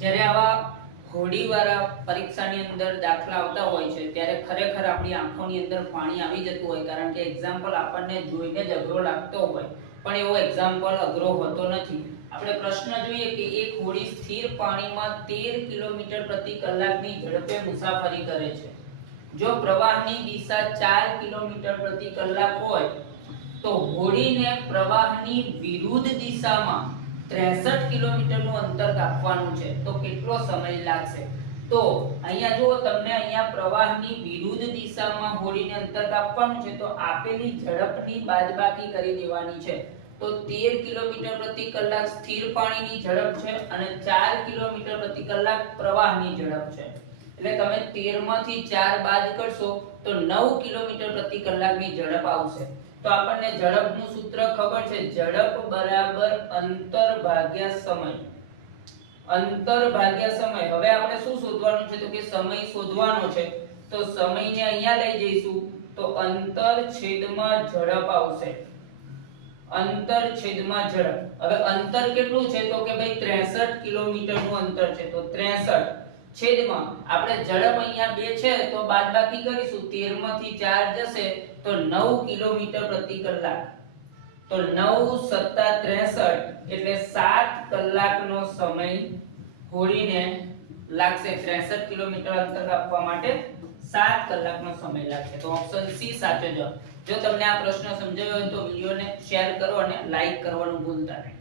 જ્યારે આવા હોડીવાળા પરીક્ષાની અંદર દાખલા આવતા હોય છે ત્યારે ખરેખર આપણી આંખોની અંદર પાણી આવી જતું હોય, કારણ કે એક્ઝામ્પલ આપણને જોઈને જ અઘરો લાગતો હોય, પણ એવો એક્ઝામ્પલ અઘરો હોતો નથી. આપણે પ્રશ્ન જોઈએ કે એક હોડી સ્થિર પાણીમાં 13 કિલોમીટર પ્રતિ કલાકની ઝડપે મુસાફરી કરે છે. જો પ્રવાહની દિશા 4 કિલોમીટર પ્રતિ કલાક હોય તો હોડીને પ્રવાહની વિરુદ્ધ દિશામાં 63 કિલોમીટરનું અંતર કાપવાનું છે, તો કેટલો સમય લાગશે? તો અહીંયા જો તમને અહીંયા પ્રવાહની વિરુદ્ધ દિશામાં હોડીને અંતર કાપવાનું છે, તો આપેલી ઝડપની બાદબાકી કરી દેવાની છે. તો 13 કિલોમીટર પ્રતિ કલાક સ્થિર પાણીની ઝડપ છે અને 4 કિલોમીટર પ્રતિ કલાક પ્રવાહની ઝડપ છે. એટલે તમે 13 માંથી 4 બાદ કરશો તો 9 કિલોમીટર પ્રતિ કલાકની ઝડપ આવશે. તો આપણને ઝડપનું સૂત્ર ખબર છે, ઝડપ બરાબર અંતર ભાગ્યા સમય. અંતર ભાગ્યા સમય. હવે આપણે શું શોધવાનું છે? તો કે સમય શોધવાનો છે. તો સમયને અહીંયા લઈ જઈશું તો અંતર છેદમાં ઝડપ આવશે. અંતર છેદમાં ઝડપ. હવે અંતર કેટલું છે? તો કે ભાઈ 63 કિલોમીટરનું અંતર છે. તો 63 છેદમાં આપણે ઝડપ અહીંયા 2 છે તો બાદબાકી કરીશું. 13 માંથી 4 જશે તો 9 કિલોમીટર પ્રતિ કલાક. તો 9 + 63 એટલે 7 કલાકનો સમય હોડીને લાગશે. 63 કિલોમીટર અંતર કાપવા માટે 7 કલાકનો સમય લાગશે. તો ઓપ્શન સી સાચો જવાબ. જો તમને આ પ્રશ્ન સમજાયો હોય તો વિડિયોને શેર કરો અને લાઈક કરવાનું ભૂલતા નહીં.